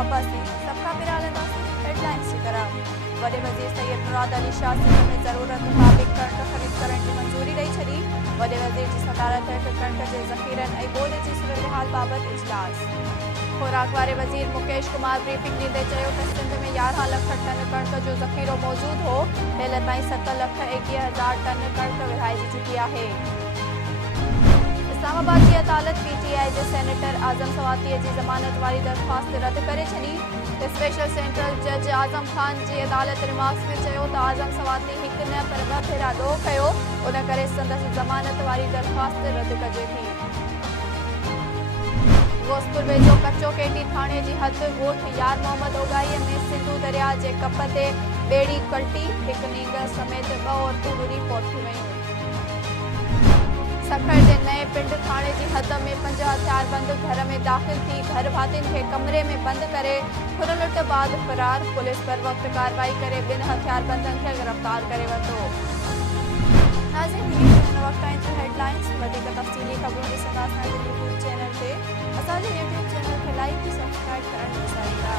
अब्बासी सबका पिरालंदासी हेडलाइंस की तरह वडे वजीर सैयद मुराद अली शाह सिंध में ज़रूरत मुताबिक कणक ख़रीद करण की मंजूरी ॾेई छॾी। वडे वज़ीर जी सदारत हेठि कणक जे ज़ख़ीरनि ऐं ॿोॾि जी सूरतहाल बाबति इजलास। खुराक वारे वज़ीर मुकेश कुमार ब्रीफिंग ॾींदे चयो त सिंध में 11 लख टन कणक जो ज़ख़ीरो मौजूदु हो। हेल ताईं 7,21,000 टन कणक विरहाइजी चुकी आहे। इस्लामाबाद की अदालत पीटीआई जे सेनेटर आज़म सवातीअ जी ज़मानत वारी दरख़्वास्त रद्द करे छॾी। स्पेशल सेंट्रल जज आज़म खान जी अदालत रिमार्क्स में चयो त आज़म सवाती हिकु न पर ॿ भेरा ॾोह कयो, उन करे संदसि ज़मानत वारी दरख़्वास्त रद्द कजे थी। गोसपुर वेझो कचो केटी थाणे जी हद ॻोठ यार मोहम्मद ओगाईअ में सिंधू दरिया जे कप ते ॿेड़ी कल्टी, हिकु नींगर समेत 2 औरतूं बुरी पौट थी वयूं। सखर जे नए पिंड थाणे जी हद में 5 हथियारबंद घर में दाख़िल थी घर भातियुनि खे कमरे में बंदि करे खुर लुट बाद फरार। पुलिस पर वक़्त कार्रवाई करे 2 हथियारबंदनि खे गिरफ़्तार करे वरितो। नाज़रीन, हिन वक़्त ताईं जूं हेडलाइंस वधीक तफ़सीली ख़बरूं ॾिसंदासीं यूट्यूब चैनल ते। असांजे यूट्यूब चैनल खे लाइक सब्सक्राइब करणु विसारींदा।